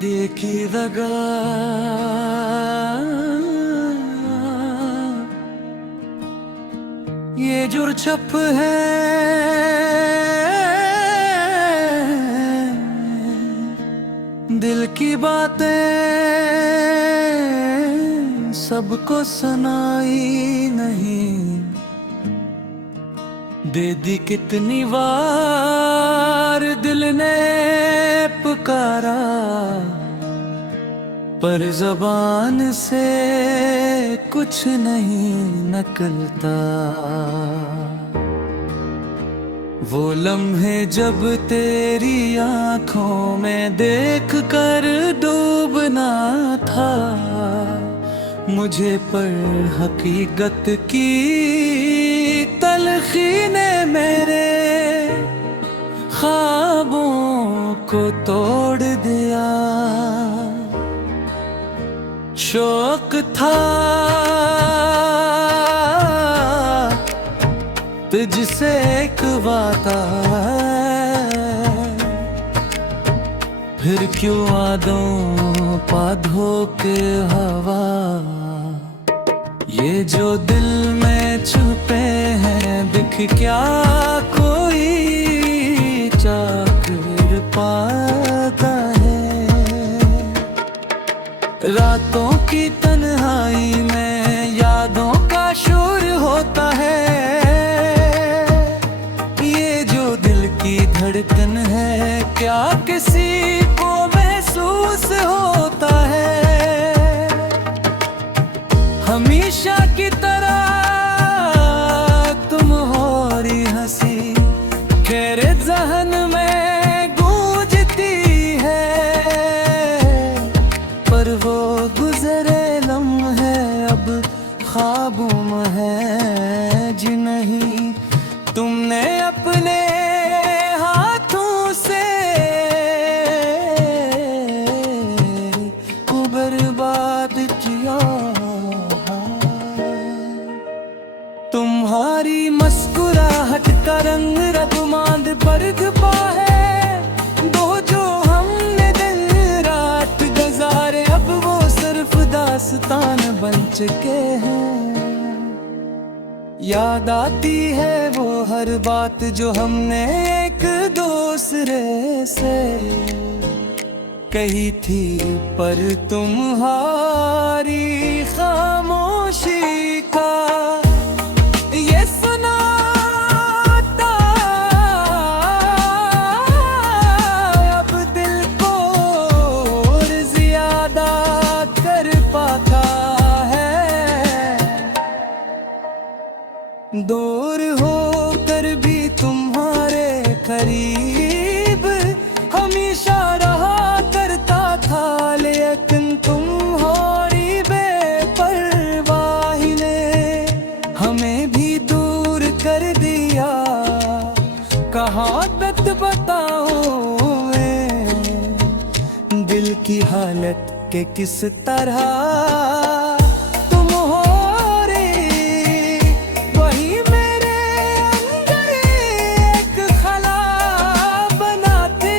देखी दगा ये जुर्छप है, दिल की बातें सबको सुनाई नहीं। दे दी कितनी बार दिल ने पुकारा, पर ज़बान से कुछ नहीं निकलता। वो लम्हे जब तेरी आंखों में देख कर डूबना था मुझे, पर हकीकत की तलखी ने मेरे ख्वाबों को तोड़ दिया। शौक था तुझसे एक वादा, फिर क्यों आदों पाधो के हवा। ये जो दिल में छुपे हैं दिख क्या कोई चाकर पाता है। रातों की तन्हाई में यादों का शोर होता है। ये जो दिल की धड़कन है क्या किसी को महसूस होता है। हमेशा की तरह तुम होरी हंसी मेरे ज़हन में गूंजती है, पर वो गुजरे लम्हे अब ख्वाबों में है जी नहीं। तुमने अपने हाथों से को बर्बाद किया। तुम्हारी मुस्कुराहट का रंग रगमांद बरगबा है। दो जो हमने दिन रात गुजारे अब वो सिर्फ दास्तान बन चुके हैं। याद आती है वो हर बात जो हमने एक दूसरे से कही थी, पर तुम्हारी खामोशी का ये सुनाता अब दिल को और ज्यादा कर पाता है। दूर होकर भी तुम्हारे करीब हमेशा रहा करता था, लेकिन तुम्हारी बेपरवाही ने हमें भी दूर कर दिया। कहाँ तक बताऊं मैं दिल की हालत के किस तरह तुम हो रे। वही मेरे अंदर एक खला बनाते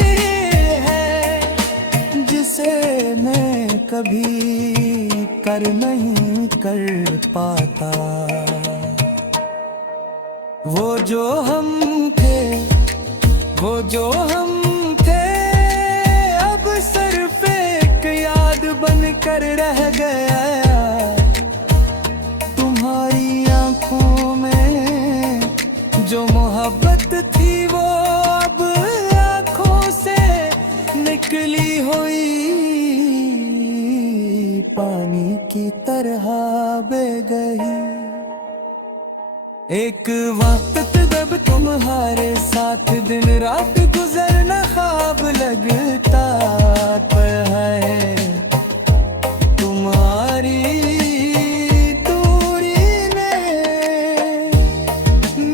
हैं, जिसे मैं कभी कर नहीं कर पाता। वो जो हम थे, वो जो हम थे अब सिर्फ एक याद बन कर रह गया। तुम्हारी आंखों में जो मोहब्बत थी वो अब आंखों से निकली हुई पानी की तरह बह गई। एक वक्त जब तुम्हारे साथ दिन रात गुजरना ख्वाब लगता, पर है तुम्हारी दूरी ने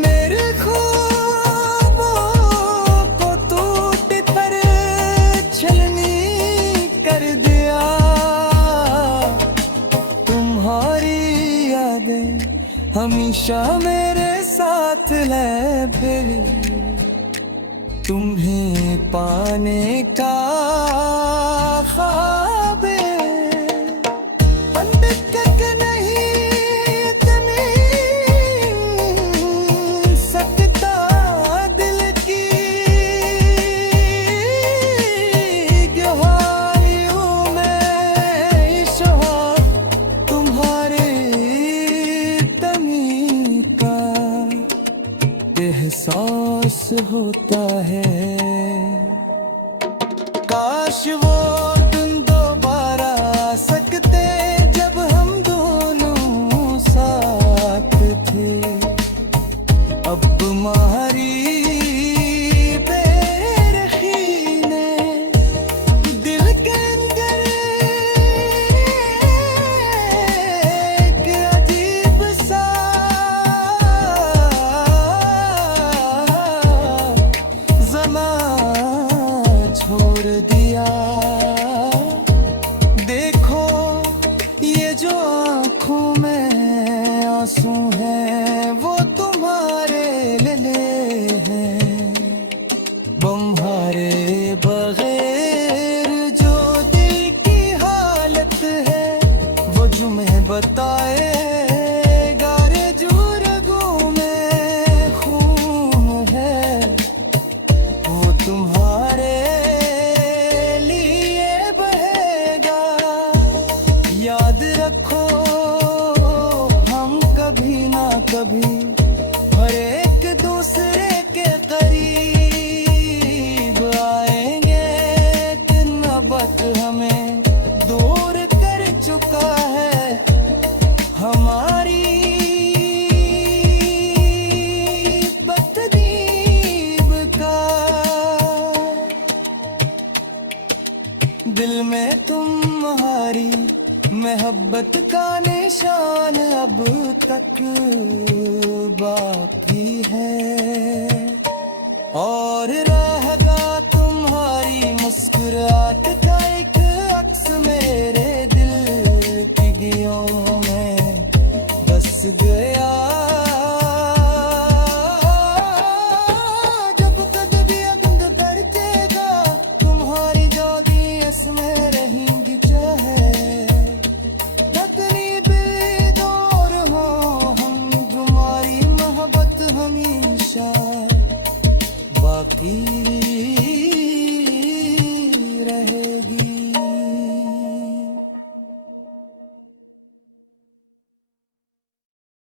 मेरे ख्वाबों को टूट कर छलनी कर दिया। तुम्हारी यादें हमेशा मेरे साथ है, फिर तुम्हें पाने का सोचता है काश वो दिन दोबारा आ सकते जब हम दोनों साथ थे। अब तुम्हारी बेरखी ने दिल के अंदर एक अजीब सा ज़मा छोड़ दिया। देखो ये जो आँखों में आंसू हैं वो तुम्हारे लिए हैं। तुम्हारे बगैर जो दिल की हालत है वो जो मैं बताएगा रे जो रगों में खून है वो तुम्हारे लिए बहेगा। याद रखो हम कभी ना कभी हर एक दूसरे के करीब आएंगे। दिन वक्त हमें दूर कर चुका है हमारी बदनीब का। दिल में तुम्हारी मोहब्बत का निशान अब तक बाकी है और रहेगा तुम्हारी मुस्कुराहट का एक अक्स मेरे दिल की गलियों में बस गया। जब कदम गंद बढ़ेगा तुम्हारी जोगी इसमें रहेंगी चाहे कितनी बेदौर हो हम तुम्हारी मोहब्बत हमेशा बाकी